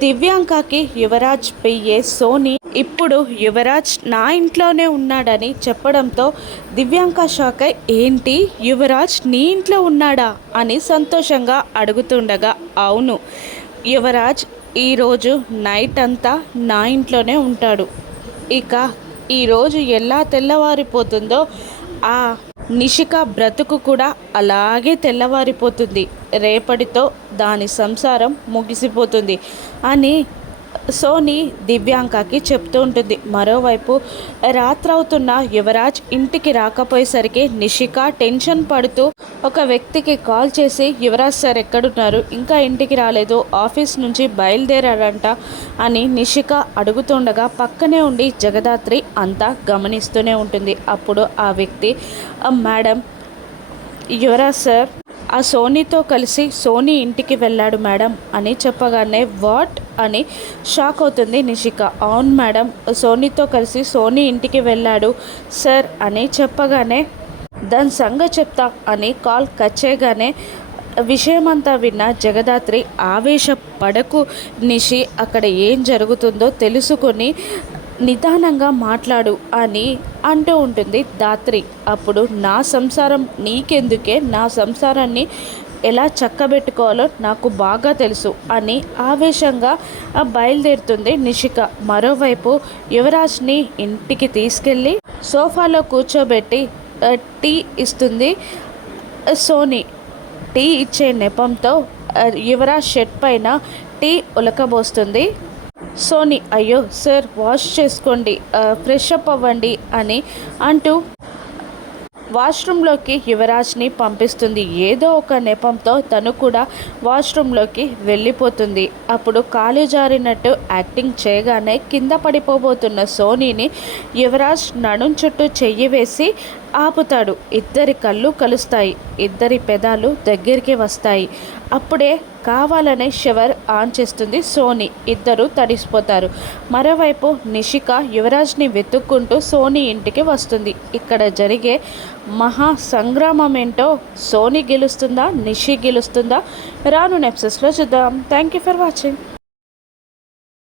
దివ్యాంకకి యువరాజ్ పెయ్యే సోని ఇప్పుడు యువరాజ్ నా ఇంట్లోనే ఉన్నాడని చెప్పడంతో దివ్యాంక షాక్ అయి ఏంటి యువరాజ్ నీ ఇంట్లో ఉన్నాడా అని సంతోషంగా అడుగుతుండగా అవును యువరాజ్ ఈరోజు నైట్ అంతా నా ఇంట్లోనే ఉంటాడు. ఇక ఈరోజు ఎలా తెల్లవారిపోతుందో ఆ నిషిక బ్రతుకు కూడా అలాగే తెల్లవారిపోతుంది. రేపటితో దాని సంసారం ముగిసిపోతుంది అని సోని దివ్యాంకకి చెప్తూ ఉంటుంది. మరోవైపు రాత్రవుతున్న యువరాజ్ ఇంటికి రాకపోయేసరికి నిషిక టెన్షన్ పడుతూ ఒక వ్యక్తికి కాల్ చేసి యువరాజ్ సార్ ఎక్కడున్నారు, ఇంకా ఇంటికి రాలేదు, ఆఫీస్ నుంచి బయలుదేరాడంట అని నిషిక అడుగుతుండగా పక్కనే ఉండి జగదాత్రి అంతా గమనిస్తూనే ఉంటుంది. అప్పుడు ఆ వ్యక్తి మేడం యువరాజ్ సార్ ఆ సోనీతో కలిసి సోనీ ఇంటికి వెళ్ళాడు మేడం అని చెప్పగానే వాట్ అని షాక్ అవుతుంది నిషిక. అవును మేడం సోనీతో కలిసి సోనీ ఇంటికి వెళ్ళాడు సార్ అని చెప్పగానే దాని సంగతి చెప్తా అని కాల్ కట్ చేయగానే విషయమంతా విన్న జగదాత్రి ఆవేశపడకు నిషి, అక్కడ ఏం జరుగుతుందో తెలుసుకొని నిదానంగా మాట్లాడు అని అంటూ ఉంటుంది దాత్రి. అప్పుడు నా సంసారం నీకెందుకే, నా సంసారాన్ని ఎలా చక్కబెట్టుకోవాలో నాకు బాగా తెలుసు అని ఆవేశంగా బయలుదేరుతుంది నిషిక. మరోవైపు యువరాజ్ని ఇంటికి తీసుకెళ్ళి సోఫాలో కూర్చోబెట్టి టీ ఇస్తుంది సోని. టీ ఇచ్చే నెపంతో యువరాజ్ షర్ట్ పైన టీ ఉలకబోస్తుంది సోని. అయ్యో సార్ వాష్ చేసుకోండి, ఫ్రెష్ అప్ అవ్వండి అని అంటూ వాష్రూమ్లోకి యువరాజ్ని పంపిస్తుంది. ఏదో ఒక నెపంతో తను కూడా వాష్రూమ్లోకి వెళ్ళిపోతుంది. అప్పుడు కాలు జారినట్టు యాక్టింగ్ చేయగానే కింద పడిపోబోతున్న సోనీని యువరాజ్ నడుం చుట్టూ చెయ్యి వేసి ఆపుతాడు. ఇద్దరి కళ్ళు కలుస్తాయి, ఇద్దరి పెదాలు దగ్గరికి వస్తాయి. అప్పుడే కావాలనే షవర్ ఆన్ చేస్తుంది సోని. ఇద్దరు తడిసిపోతారు. మరోవైపు నిషిక యువరాజ్ని వెతుక్కుంటూ సోని ఇంటికి వస్తుంది. ఇక్కడ జరిగే మహా సంగ్రామం ఏంటో, సోని గెలుస్తుందా నిషి గెలుస్తుందా రాను ఎపిసోడ్స్లో చూద్దాం. Thank you for watching.